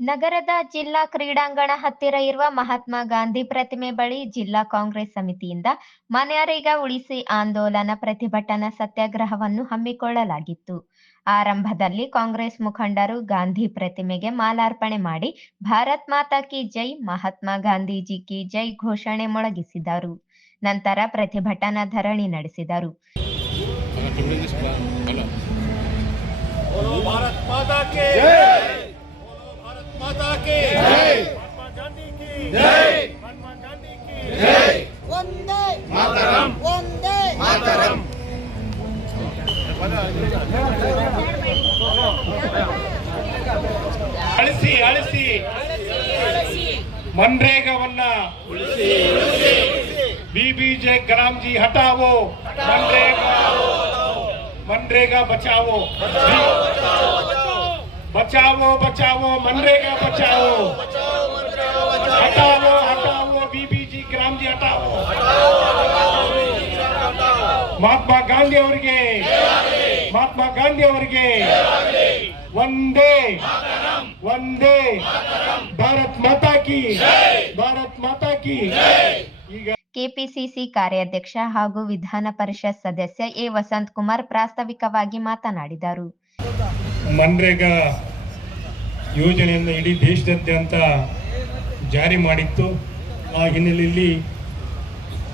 ನಗರದ ಜಿಲ್ಲಾ ಕ್ರೀಡಾಂಗಣ ಹತ್ತಿರ ಇರುವ ಮಹಾತ್ಮ ಗಾಂಧಿ ಪ್ರತಿಮೆ ಬಳಿ ಜಿಲ್ಲಾ ಕಾಂಗ್ರೆಸ್ ಸಮಿತಿಯಿಂದ ಮನೆಯರಿಗ ಉಳಿಸಿ ಆಂದೋಲನ ಪ್ರತಿಭಟನಾ ಸತ್ಯಾಗ್ರಹವನ್ನು ಹಮ್ಮಿಕೊಳ್ಳಲಾಗಿತ್ತು. ಆರಂಭದಲ್ಲಿ ಕಾಂಗ್ರೆಸ್ ಮುಖಂಡರು ಗಾಂಧಿ ಪ್ರತಿಮೆಗೆ ಮಾಲಾರ್ಪಣೆ ಮಾಡಿ ಭಾರತ್ ಮಾತಾ ಕಿ ಜೈ ಮಹಾತ್ಮ ಗಾಂಧೀಜಿ ಕಿ ಜೈ ಘೋಷಣೆ ಮೊಳಗಿಸಿದರು. ನಂತರ ಪ್ರತಿಭಟನಾ ಧರಣಿ ನಡೆಸಿದರು. माता के जय बोलो भारत माता के जय महात्मा गांधी की जय महात्मा गांधी की जय ಒಂದೇ ಮಾತರಂ ಒಂದೇ ಮಾತರಂ ಅಳಿಸಿ ಅಳಿಸಿ ಮನ್ರೇಗಾವನ್ನ बीबीजे ग्राम जी हटाओ मनरेगा मनरेगा बचाओ बचाओ ಬಚಾವೋ ಬಚಾವೋ ಮನ್ರೇಗಾ ಬಚಾವೋ. ಹಟಾವೋ ಹಟಾವೋ ಬಿಬಿಜಿ ಗ್ರಾಮಜಿ ಹಟಾವೋ ಮಹಾತ್ಮ ಗಾಂಧಿ ಅವರಿಗೆ ಮಹಾತ್ಮ ಗಾಂಧಿ ಅವರಿಗೆ ಒಂದೇ ಒಂದೇ ಭಾರತ್ ಮಾತಾ ಕಿ ಭಾರತ್ ಮಾತಾ ಕಿ. ಈಗ ಕೆಪಿಸಿಸಿ ಕಾರ್ಯಾಧ್ಯಕ್ಷ ಹಾಗೂ ವಿಧಾನ ಪರಿಷತ್ ಸದಸ್ಯ ಎ ವಸಂತ್ ಕುಮಾರ್ ಪ್ರಾಸ್ತಾವಿಕವಾಗಿ ಮಾತನಾಡಿದರು. ಮನ್ರೇಗಾ ಯೋಜನೆಯನ್ನು ಇಡೀ ದೇಶದಾದ್ಯಂತ ಜಾರಿ ಮಾಡಿತ್ತು. ಆ ಹಿನ್ನೆಲೆಯಲ್ಲಿ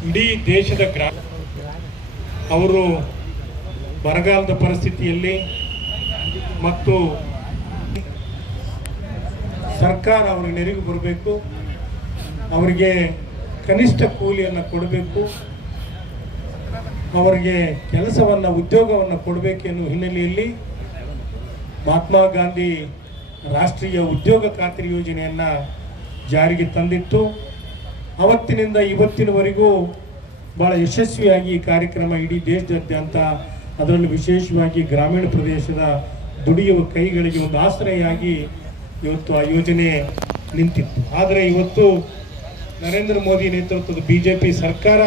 ಇಡೀ ದೇಶದ ಗ್ರಾಮ ಅವರು ಬರಗಾಲದ ಪರಿಸ್ಥಿತಿಯಲ್ಲಿ ಮತ್ತು ಸರ್ಕಾರ ಅವರಿಗೆ ನೆರವು ಬರಬೇಕು. ಅವರಿಗೆ ಕನಿಷ್ಠ ಕೂಲಿಯನ್ನು ಕೊಡಬೇಕು. ಅವರಿಗೆ ಕೆಲಸವನ್ನು, ಉದ್ಯೋಗವನ್ನು ಕೊಡಬೇಕೆನ್ನುವ ಹಿನ್ನೆಲೆಯಲ್ಲಿ ಮಹಾತ್ಮ ಗಾಂಧಿ ರಾಷ್ಟ್ರೀಯ ಉದ್ಯೋಗ ಖಾತ್ರಿ ಯೋಜನೆಯನ್ನು ಜಾರಿಗೆ ತಂದಿತ್ತು. ಅವತ್ತಿನಿಂದ ಇವತ್ತಿನವರೆಗೂ ಭಾಳ ಯಶಸ್ವಿಯಾಗಿ ಈ ಕಾರ್ಯಕ್ರಮ ಇಡೀ ದೇಶದಾದ್ಯಂತ ಅದರಲ್ಲೂ ವಿಶೇಷವಾಗಿ ಗ್ರಾಮೀಣ ಪ್ರದೇಶದ ದುಡಿಯುವ ಕೈಗಳಿಗೆ ಒಂದು ಆಶ್ರಯಾಗಿ ಇವತ್ತು ಆ ಯೋಜನೆ ನಿಂತಿತ್ತು. ಆದರೆ ಇವತ್ತು ನರೇಂದ್ರ ಮೋದಿ ನೇತೃತ್ವದ ಬಿ ಜೆ ಪಿ ಸರ್ಕಾರ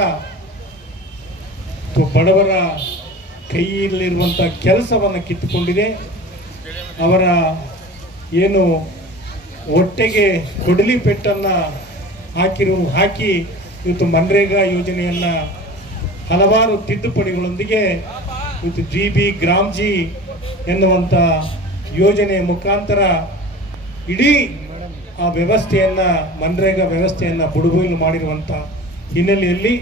ಬಡವರ ಕೈಯಲ್ಲಿರುವಂಥ ಕೆಲಸವನ್ನು ಕಿತ್ತುಕೊಂಡಿದೆ. ಅವರ ಏನು ಹೊಟ್ಟೆಗೆ ಕೊಡಲಿ ಪೆಟ್ಟನ್ನು ಹಾಕಿರು, ಹಾಕಿ ಇವತ್ತು ಮನ್ರೇಗಾ ಯೋಜನೆಯನ್ನು ಹಲವಾರು ತಿದ್ದುಪಡಿಗಳೊಂದಿಗೆ ಇವತ್ತು ಜಿ ಬಿ ಗ್ರಾಮ್ ಜಿ ಎನ್ನುವಂಥ ಯೋಜನೆಯ ಮುಖಾಂತರ ಇಡೀ ಆ ವ್ಯವಸ್ಥೆಯನ್ನು, ಮನ್ರೇಗಾ ವ್ಯವಸ್ಥೆಯನ್ನು ಬುಡುಬುಯ್ಲು ಮಾಡಿರುವಂಥ ಹಿನ್ನೆಲೆಯಲ್ಲಿ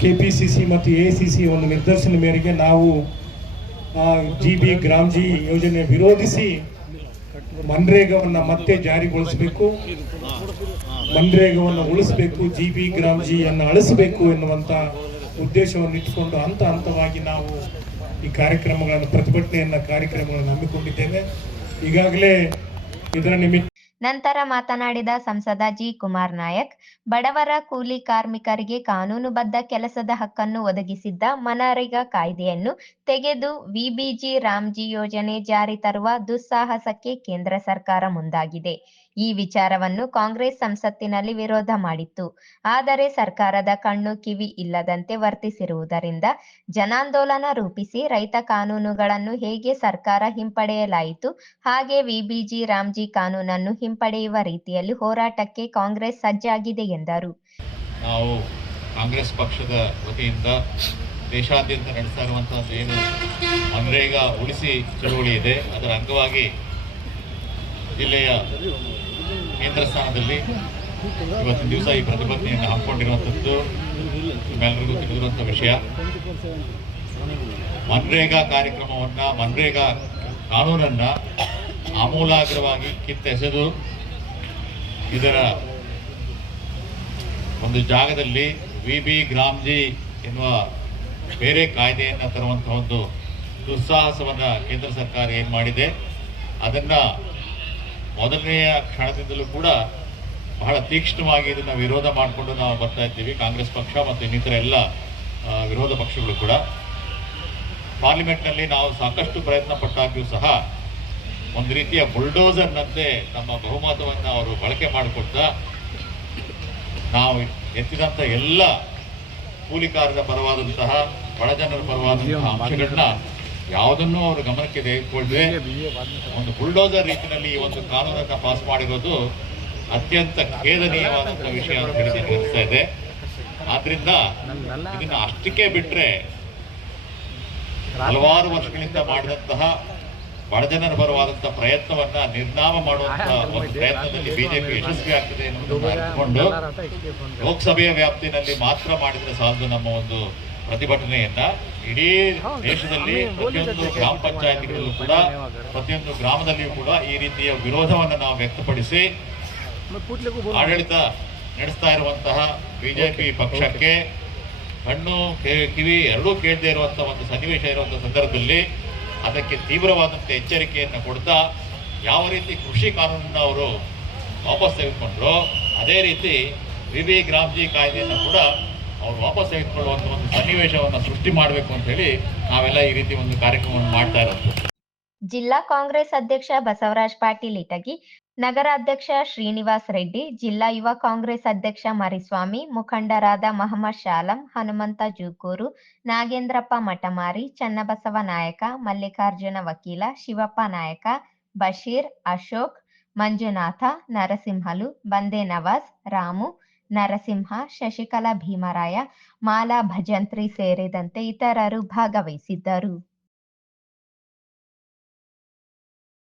ಕೆ ಪಿ ಸಿ ಸಿ ಮತ್ತು ಎ ಸಿ ಸಿ ಒಂದು ನಿರ್ದೇಶನ ಮೇರೆಗೆ ನಾವು ಜಿ ಬಿ ಗ್ರಾಮಜಿ ಯೋಜನೆ ವಿರೋಧಿಸಿ ಮನ್ರೇಗವನ್ನು ಮತ್ತೆ ಜಾರಿಗೊಳಿಸಬೇಕು. ಮನ್ರೇಗವನ್ನು ಉಳಿಸಬೇಕು ಜಿ ಬಿ ಅಳಿಸಬೇಕು ಎನ್ನುವಂಥ ಉದ್ದೇಶವನ್ನು ಇಟ್ಟುಕೊಂಡು ಹಂತ ಹಂತವಾಗಿ ನಾವು ಈ ಕಾರ್ಯಕ್ರಮಗಳನ್ನು ಪ್ರತಿಭಟನೆಯನ್ನು ಕಾರ್ಯಕ್ರಮಗಳನ್ನು ಹಮ್ಮಿಕೊಂಡಿದ್ದೇವೆ. ಈಗಾಗಲೇ ಇದರ ನಿಮಿತ್ತ ನಂತರ ಮಾತನಾಡಿದ ಸಂಸದ ಜಿ ಕುಮಾರ್ ನಾಯಕ್, ಬಡವರ ಕೂಲಿ ಕಾರ್ಮಿಕರಿಗೆ ಕಾನೂನುಬದ್ಧ ಕೆಲಸದ ಹಕ್ಕನ್ನು ಒದಗಿಸಿದ್ದ ಮನರೇಗಾ ಕಾಯ್ದೆಯನ್ನು ತೆಗೆದು ವಿಬಿಜಿ ರಾಮ್ಜಿ ಯೋಜನೆ ಜಾರಿ ತರುವ ದುಸ್ಸಾಹಸಕ್ಕೆ ಕೇಂದ್ರ ಸರ್ಕಾರ ಮುಂದಾಗಿದೆ. ಈ ವಿಚಾರವನ್ನು ಕಾಂಗ್ರೆಸ್ ಸಂಸತ್ತಿನಲ್ಲಿ ವಿರೋಧ ಮಾಡಿತ್ತು. ಆದರೆ ಸರ್ಕಾರದ ಕಣ್ಣು ಕಿವಿ ಇಲ್ಲದಂತೆ ವರ್ತಿಸಿರುವುದರಿಂದ ಜನಾಂದೋಲನ ರೂಪಿಸಿ ರೈತ ಕಾನೂನುಗಳನ್ನು ಹೇಗೆ ಸರ್ಕಾರ ಹಿಂಪಡೆಯಲಾಯಿತು, ಹಾಗೆ ವಿಬಿಜಿ ರಾಮ್ಜಿ ಕಾನೂನನ್ನು ಹಿಂಪಡೆಯುವ ರೀತಿಯಲ್ಲಿ ಹೋರಾಟಕ್ಕೆ ಕಾಂಗ್ರೆಸ್ ಸಜ್ಜಾಗಿದೆ ಎಂದರು. ನಾವು ಕಾಂಗ್ರೆಸ್ ಪಕ್ಷದ ವತಿಯಿಂದ ದೇಶಾದ್ಯಂತ ನಡೆಸ್ತಾ ಇರುವಂತಹ ಏನು ಮನ್ರೇಗಾ ಉಳಿಸಿ ಚಳುವಳಿ ಇದೆ. ಅದರ ಅಂಗವಾಗಿ ಜಿಲ್ಲೆಯ ಕೇಂದ್ರ ಸ್ಥಾನದಲ್ಲಿ ಇವತ್ತಿನ ದಿವಸ ಈ ಪ್ರತಿಭಟನೆಯನ್ನು ಹಮ್ಮಿಕೊಂಡಿರುವಂಥದ್ದು ನಿಮ್ಮೆಲ್ಲರಿಗೂ ತಿಳಿದಿರುವಂಥ ವಿಷಯ. ಮನ್ರೇಗಾ ಕಾರ್ಯಕ್ರಮವನ್ನು, ಮನ್ರೇಗಾ ಕಾನೂನನ್ನು ಆಮೂಲಾಗ್ರವಾಗಿ ಕಿತ್ತೆಸೆದು ಇದರ ಒಂದು ಜಾಗದಲ್ಲಿ ವಿ ಬಿ ಗ್ರಾಮ್ಜಿ ಎನ್ನುವ ಬೇರೆ ಕಾಯ್ದೆಯನ್ನು ತರುವಂಥ ಒಂದು ದುಸ್ಸಾಹಸವನ್ನು ಕೇಂದ್ರ ಸರ್ಕಾರ ಏನು ಮಾಡಿದೆ, ಅದನ್ನು ಮೊದಲನೆಯ ಕ್ಷಣದಿಂದಲೂ ಕೂಡ ಬಹಳ ತೀಕ್ಷ್ಣವಾಗಿ ಇದನ್ನು ವಿರೋಧ ಮಾಡಿಕೊಂಡು ನಾವು ಬರ್ತಾ ಇದ್ದೀವಿ. ಕಾಂಗ್ರೆಸ್ ಪಕ್ಷ ಮತ್ತು ಇನ್ನಿತರ ಎಲ್ಲ ವಿರೋಧ ಪಕ್ಷಗಳು ಕೂಡ. ಪಾರ್ಲಿಮೆಂಟ್ನಲ್ಲಿ ನಾವು ಸಾಕಷ್ಟು ಪ್ರಯತ್ನ ಪಟ್ಟಾಗ್ಯೂ ಸಹ ಒಂದು ರೀತಿಯ ಬುಲ್ಡೋಸರ್ನಂತೆ ನಮ್ಮ ಬಹುಮತವನ್ನು ಅವರು ಬಳಕೆ ಮಾಡಿಕೊಡ್ತಾ ನಾವು ಎತ್ತಿದಂಥ ಎಲ್ಲ ಕೂಲಿಕಾರರ ಪರವಾದಂತಹ, ಬಡ ಜನರ ಪರವಾದಂತಹ ಅಂಶಗಳನ್ನ ಯಾವುದನ್ನು ಅವರು ಗಮನಕ್ಕೆ ತೆಗೆದುಕೊಳ್ಳದೆ ಒಂದು ಬುಲ್ಡೋಸರ್ ರೀತಿಯಲ್ಲಿ ಈ ಒಂದು ಕಾನೂನನ್ನು ಪಾಸ್ ಮಾಡಿರೋದು ಅತ್ಯಂತ ಖೇದನೀಯವಾದಂಥ ವಿಷಯ ಅಂತ ಹೇಳಿ ಅನಿಸ್ತಾ ಇದೆ ಆದ್ರಿಂದ ಇದನ್ನ ಅಷ್ಟಕ್ಕೆ ಬಿಟ್ರೆ ಹಲವಾರು ವರ್ಷಗಳಿಂದ ಮಾಡಿದಂತಹ ಬಡಜನರ ಬರುವಾದಂತಹ ಪ್ರಯತ್ನವನ್ನ ನಿರ್ನಾಮ ಮಾಡುವಂತಹ ಒಂದು ಪ್ರಯತ್ನದಲ್ಲಿ ಬಿಜೆಪಿ ಯಶಸ್ವಿ ಆಗ್ತದೆ ಎನ್ನುವುದನ್ನು ಅರಿತುಕೊಂಡು ಲೋಕಸಭೆಯ ವ್ಯಾಪ್ತಿನಲ್ಲಿ ಮಾತ್ರ ಮಾಡಿದ್ರೆ ಸಾಲದು ನಮ್ಮ ಒಂದು ಪ್ರತಿಭಟನೆಯನ್ನ ಇಡೀ ದೇಶದಲ್ಲಿ ಪ್ರತಿಯೊಂದು ಗ್ರಾಮ ಪಂಚಾಯತಿಗಳಲ್ಲೂ ಕೂಡ ಪ್ರತಿಯೊಂದು ಗ್ರಾಮದಲ್ಲಿಯೂ ಕೂಡ ಈ ರೀತಿಯ ವಿರೋಧವನ್ನು ನಾವು ವ್ಯಕ್ತಪಡಿಸಿ ಆಡಳಿತ ನಡೆಸ್ತಾ ಇರುವಂತಹ ಬಿಜೆಪಿ ಪಕ್ಷಕ್ಕೆ ಕಣ್ಣು ಕಿವಿ ಎರಡೂ ಕೇಳದೇ ಇರುವಂತಹ ಒಂದು ಸನ್ನಿವೇಶ ಇರುವಂತಹ ಸಂದರ್ಭದಲ್ಲಿ ಅದಕ್ಕೆ ತೀವ್ರವಾದಂತಹ ಎಚ್ಚರಿಕೆಯನ್ನು ಕೊಡ್ತಾ ಯಾವ ರೀತಿ ಕೃಷಿ ಕಾನೂನನ್ನು ಅವರು ವಾಪಸ್ ತೆಗೆದುಕೊಂಡ್ರು ಅದೇ ರೀತಿ ವಿವಿ ಬಿ ಗ್ರಾಮ್ಜಿ ಕಾಯ್ದೆಯನ್ನು ಕೂಡ ಅವರು ವಾಪಸ್ ತೆಗೆದುಕೊಳ್ಳುವಂಥ ಒಂದು ಸನ್ನಿವೇಶವನ್ನು ಸೃಷ್ಟಿ ಮಾಡಬೇಕು ಅಂತ ಹೇಳಿ ನಾವೆಲ್ಲ ಈ ರೀತಿ ಒಂದು ಕಾರ್ಯಕ್ರಮವನ್ನು ಮಾಡ್ತಾ ಇರೋದು. ಜಿಲ್ಲಾ ಕಾಂಗ್ರೆಸ್ ಅಧ್ಯಕ್ಷ ಬಸವರಾಜ್ ಪಾಟೀಲ್ ಇಟಗಿ ನಗರಾಧ್ಯಕ್ಷ ಶ್ರೀನಿವಾಸ್ ರೆಡ್ಡಿ, ಜಿಲ್ಲಾ ಯುವ ಕಾಂಗ್ರೆಸ್ ಅಧ್ಯಕ್ಷ ಮರಿಸ್ವಾಮಿ, ಮುಖಂಡರಾದ ಮಹಮ್ಮದ್ ಶಾಲಂ, ಹನುಮಂತ ಜೂಕೂರು, ನಾಗೇಂದ್ರಪ್ಪ ಮಠಮಾರಿ, ಚನ್ನಬಸವ ನಾಯಕ, ಮಲ್ಲಿಕಾರ್ಜುನ ವಕೀಲ, ಶಿವಪ್ಪ ನಾಯಕ, ಬಶೀರ್, ಅಶೋಕ್, ಮಂಜುನಾಥ, ನರಸಿಂಹಲು, ಬಂದೆ ನವಾಜ್, ರಾಮು ನರಸಿಂಹ ಶಶಿಕಲಾ ಭೀಮರಾಯ ಮಾಲಾ ಭಜಂತ್ರಿ ಸೇರಿದಂತೆ ಇತರರು ಭಾಗವಹಿಸಿದ್ದರು.